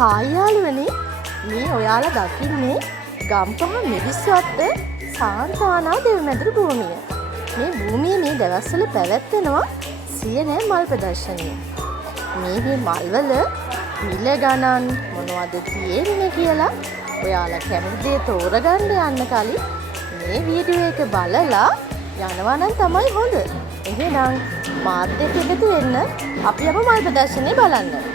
Hi යාළුවනේ මේ ඔයාලා දකින්නේ ගම්පහ මිරිස්සොත්ත සාන්තානා දෙව්මැදුරු භූමිය. මේ භූමියේ මේ දවස්වල පැවැත්වෙනවා සියනෑ මල් ප්‍රදර්ශනය. මේ මල්වල මිල ගණන් මොනවද තියෙන්නේ කියලා ඔයාලා කැමති දේ තෝරගන්න යන්න කලින් මේ වීඩියෝ එක බලලා යනවා නම් තමයි හොඳ. එහෙනම් මාත් එක්ක එකතු වෙන්න අපි යමු මල් ප්‍රදර්ශනේ බලන්න.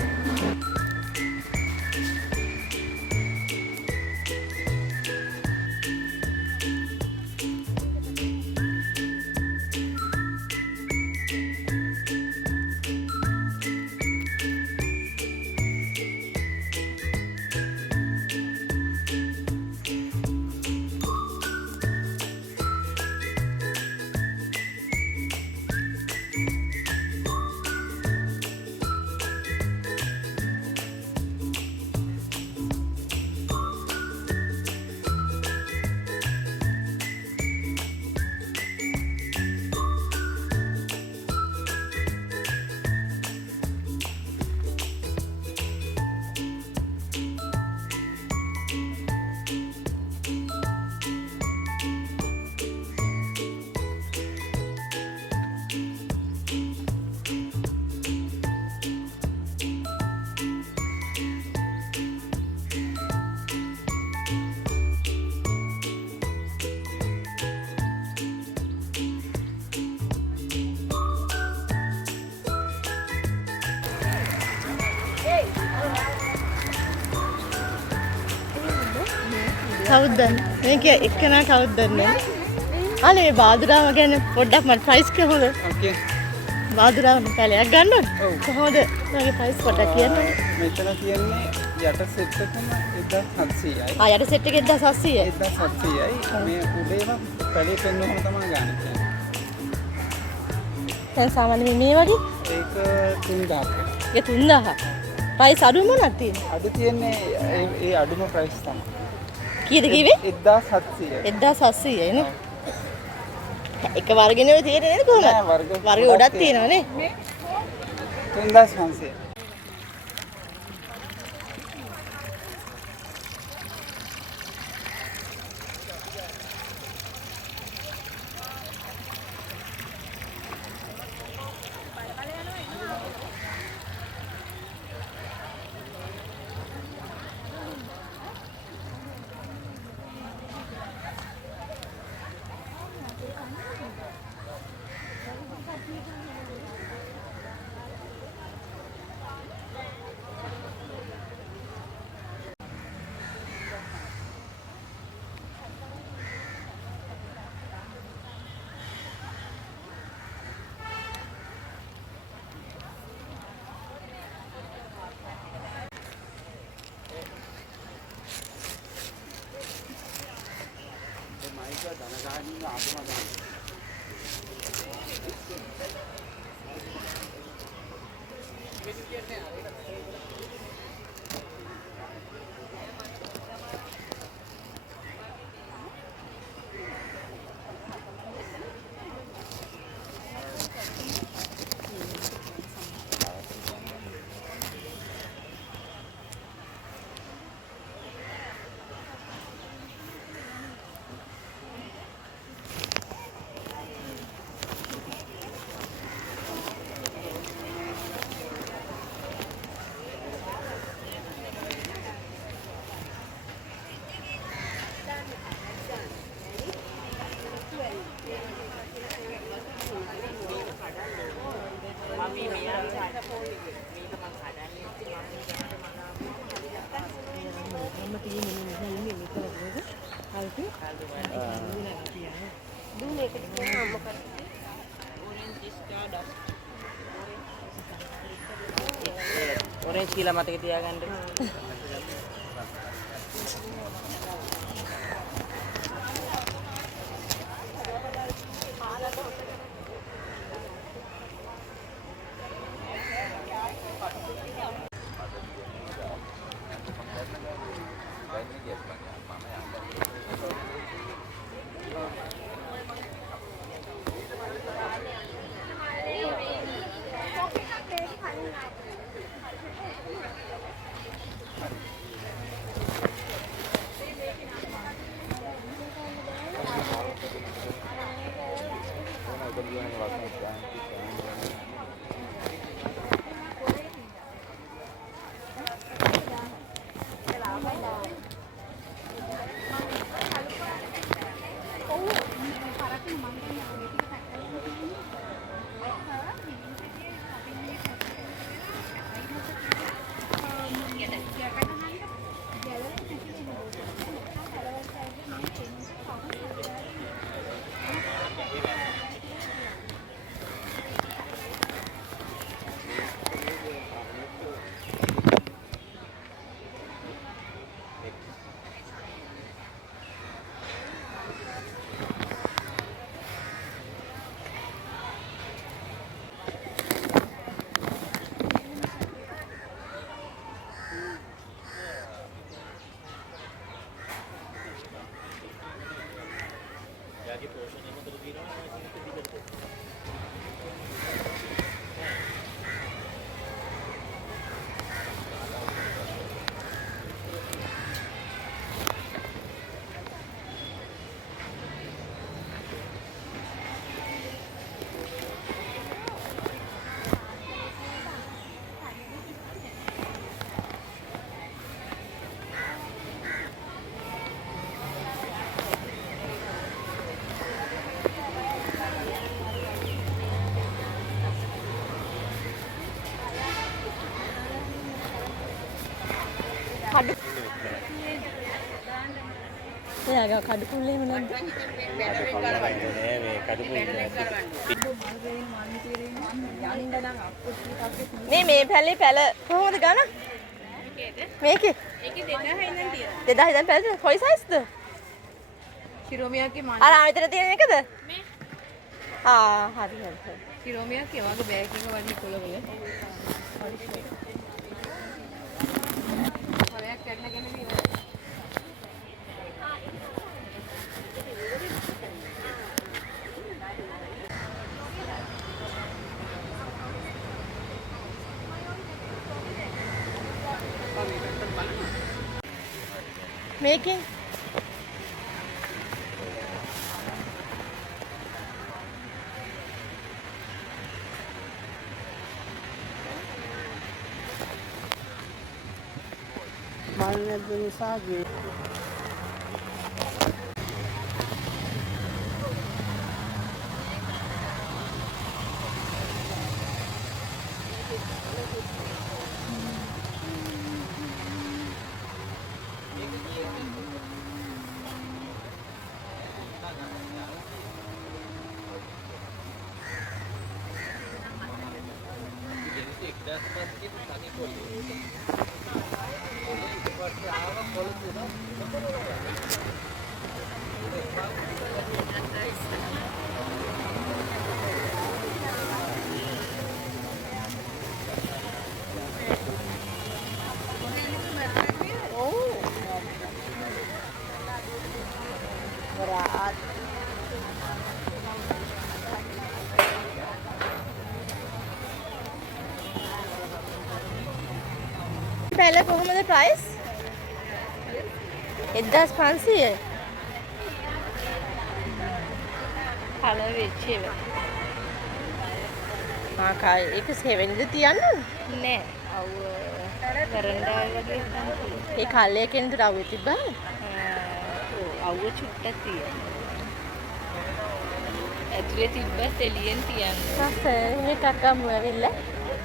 කවුද දන්නේ? මේක එක්කෙනා කවුද දන්නේ? අනේ බාදුරාම ගැන පොඩ්ඩක් මට ප්‍රයිස් කොහොමද? ඕකේ. බාදුරාම පැලයක් ගන්න ඕනේ. ඔව්. කොහොමද? මගේ ප්‍රයිස් පොඩ්ඩක් කියන්න. මෙතන තියෙන්නේ යට සෙට් එකම 1700යි. යට සෙට් එක 1700යි. 1700යි. මේ උඩේම පැලේ පෙන්නවම තමයි ගන්න තියෙන්නේ. දැන් සාමාන්‍ය මේ වගේ? ඒක 3000ක්. ඒක 3000. ප්‍රයිස් අඩු මොනවද තියෙන්නේ? අඩු තියෙන්නේ ඒ අඩුම ප්‍රයිස් තමයි. කීයද කිව්වේ? 1700. 1700යි නේ. එක වර්ගෙනේ තියෙන්නේ නේද කොහොමද? නෑ වර්ග ගොඩක් තියෙනවා නේ. 3500. Orange කියලා මතක තියාගන්න. කඩු එයාගේ කඩු කුල්ලේම නැද්ද? මේ පැලේ පැල කොහොමද ගන්න? මේකේ 2000 ඉඳන් තියෙනවා. 2000 ඉඳන් පැලද? කොයි සයිස්ද? කිරෝමියාගේ මන් අර ආවිතර තියෙන එකද? හරි. කිරෝමියාගේ වගේ බෑග් එක වගේ කොළවල. හරයක් කඩනගෙන ඉන්නේ. මේකෙන් මන්නේ දුසාගේ පැල කොහොමද ප්‍රයිස්? 1500. කලර් වෙච්ච ඒවා. ඒක සෙවෙනිද තියන්නේ? නෑ. අවු වරන්ඩා වගේ තමයි. ඒ කල්ලේ කෙනෙකුට අවුවේ තිබ්බා? අවුව චුට්ටක් තියෙනවා. ඇතුලේ තිබ්බත් එළියෙන් තියන්නේ. සස්සේ මේ කක්කමු ඇවිල්ලා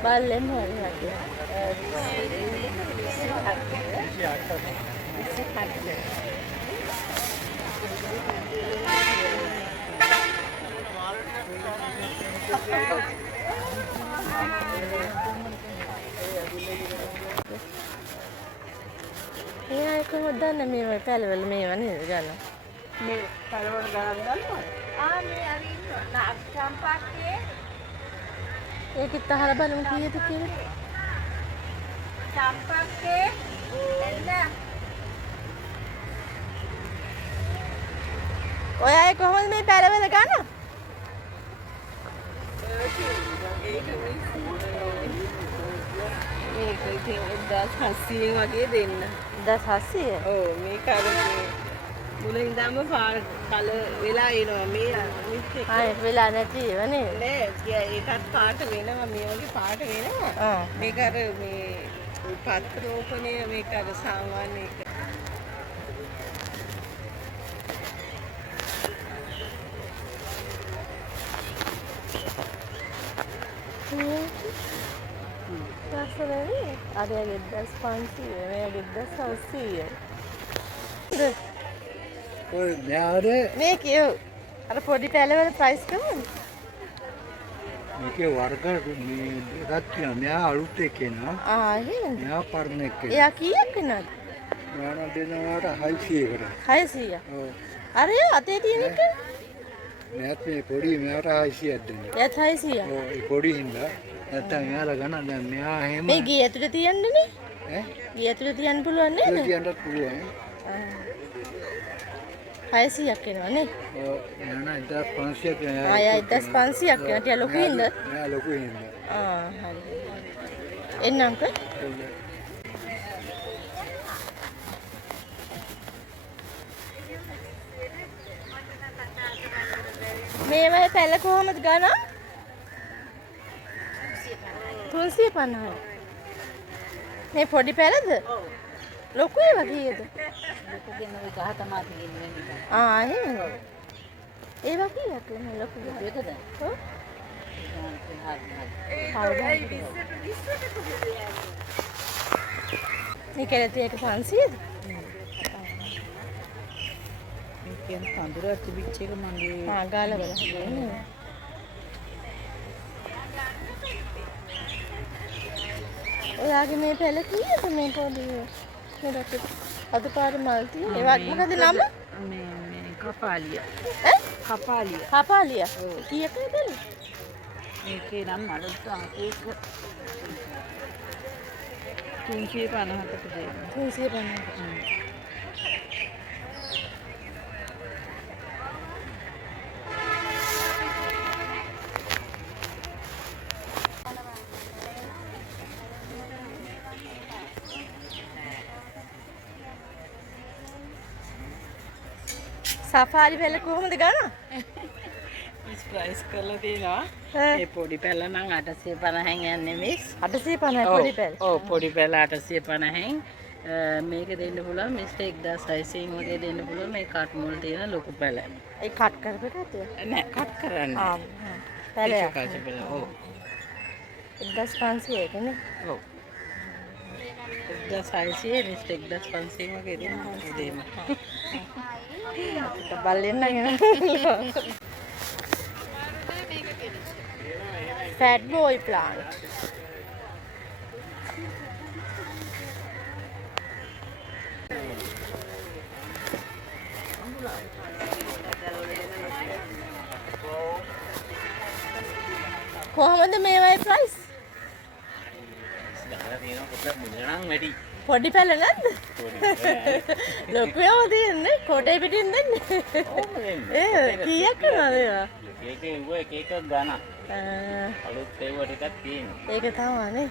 බල්ලෙන් හරි වගේ. ඒක කොහොමද මේ පැලවල මේව නේද ගන්න? මේ පළවන ගණන් ගන්නවා. මේ අර ඉන්නවා. චම්පාක්කේ ඒකත් අහලා බලමු කීයද කියලා. චම්පාක්කේ එන්න. ඔය අය කොහොමද මේ පැලවල ගන්න? මේක ඉතින් 1700 වගේ දෙන්න. 1700. ඔව් මේක අර මුලින්දම කල වෙලා එනවා මේ මිස්ටේක්. වෙලා නැති ඒවා නේද? නෑ ඒකත් පාට වෙනවා මේ වගේ පාට වෙනවා. මේක අර මේ පත්‍රෝපණය මේක අර සාමාන්‍ය එක. ලස්සනනේ. අර 1500 මේ 1700. ඔය න්යාරේ මේ කියෝ අර පොඩි පැලවල ප්‍රයිස් කොහොමද? මේකේ වර්ග මේ දෙකක් තියෙනවා. මෙයා අලුත් එකේ නා. එහෙමද? මෙයා පරණ එකේ. එයා කීයක් වෙනවද? මෙයා දෙනවාට 600කට. 600. ඔව්. අර අතේ තියෙන එක? මෙයාත් මේ පොඩි මෙයාට 600ක් දෙන්න. එයාත් 600. ඔව් ඒ පොඩි හින්දා නැත්තම් මෙයාලා ගණන් දැන් මෙයා එහෙම මේ ගේ ඇතුලේ තියන්නේ නේ? ඈ ගේ ඇතුලේ තියන්න පුළුවන් නේද? කියන්නත් පුළුවන්. 600ක් වෙනවා නේ? ඔව් යන 1500ක් එයා 1500ක් වෙනවා. ටික ලොකු හින්දා? මෙයා ලොකු හින්දා. හරි. එන්නම්ක? මේවයි පැල කොහොමද ගණන්? 350. මේ පොඩි පැලද? ලොකු ඒවා කීයද? ලොකු ගෙන ඔය ගහ තමයි තියෙන්නේ නේද? එහෙමද? ඒවා කීයක් මේ ලොකු ඒකද? ඔව්. මේ කෙලෙතියට 500ද? මේ කියන්නේ කඳුරක් තිබිච්ච එක මගේ ආ ගාලවල හදන්නේ. ඔයාගේ මේ පැල කීයද මේ පොඩි මේ රොකට් අද පාර මල් තියෙන ඒ වගේ මොකද නම? මේ කපාලිය. ඈ? කපාලිය. කපාලිය. කීයකද බැලු? මේකේ නම් අලුත් ඒක 350කට දෙන්න. 350. සෆාරි පැල කොහොමද ගන්න? ප්‍රයිස් කරලා තියෙනවා. මේ පොඩි පැල නම් 850න් යන්නේ මිස්. 850 පොඩි පැල. ඔව් පොඩි පැල 850න්. මේක දෙන්න පුළුවන් මිස් 1600න් වගේ දෙන්න පුළුවන් මේ කට් මුල් තියෙන ලොකු පැල. ඒ කට් කරපෙටද? නෑ කට් කරන්නේ. පැල. ඒක කට් පැල. ඔව්. 1500 එකනේ. ඔව්. 1600 මිස් 1500 වගේ දෙන්න. බලෙන් නගෙන. Fat boy plant. කොහමද මේවයි ප්‍රයිස්? පොඩි පැල නැද්ද? ලොකුවම තියෙන්නේ කොටේ පිටින් දෙන්නේ. කීයක් කරනවද ඒවා? ඒකේ උඹ එක එක ගණන්. අලුත් ඒවා ටිකක් තියෙනවා. ඒක තමයිනේ.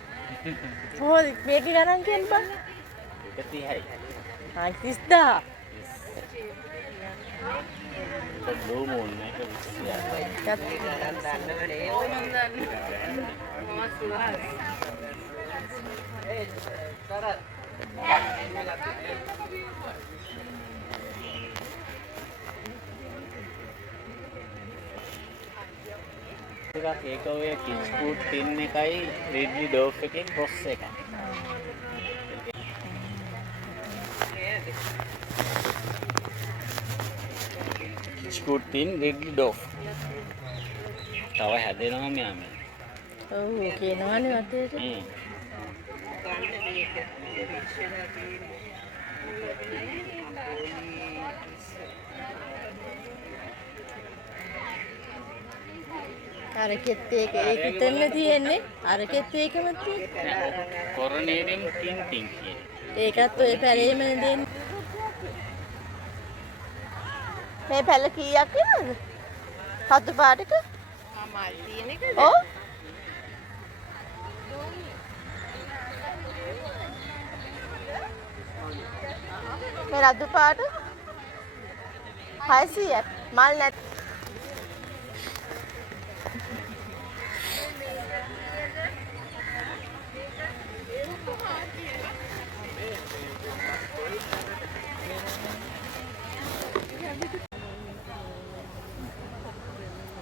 මොකද මේක ගණන් කියන්න බෑ. ඒක 30යි. 30,000. බ්ලූ මූන් එක 20යි. ටිකක් ඒක ඔය කිච් ෆුඩ් ටින් එකයි රිඩ්ලි ඩෝෆ් එකේ ක්‍රොස් එක. කිච් ෆුඩ් ටින් රිඩ්ලි ඩෝෆ්. තව හැදෙනවා මෙයා මේ. ඔව් කියනවනේ වටේට. අරකෙත් ඒක එතන තියෙන්නේ අරකෙත් ඒකම තියෙන්නේ කොරනේරින් ටින් ටින් කියන. ඒකත් ඔය පැලේම දෙන්නේ මේ පැල කීයක් වෙනවද? හතු පාටක? මල් තියෙන එකද? ඔව් මේ රතු පාට 600ක් මල් නැත්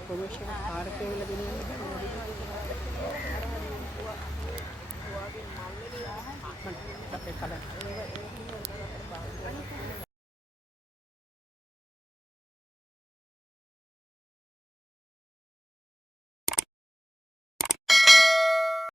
ප්‍රොමෝෂන් කාර්යය වල දෙන්නේ. අපේ කඩ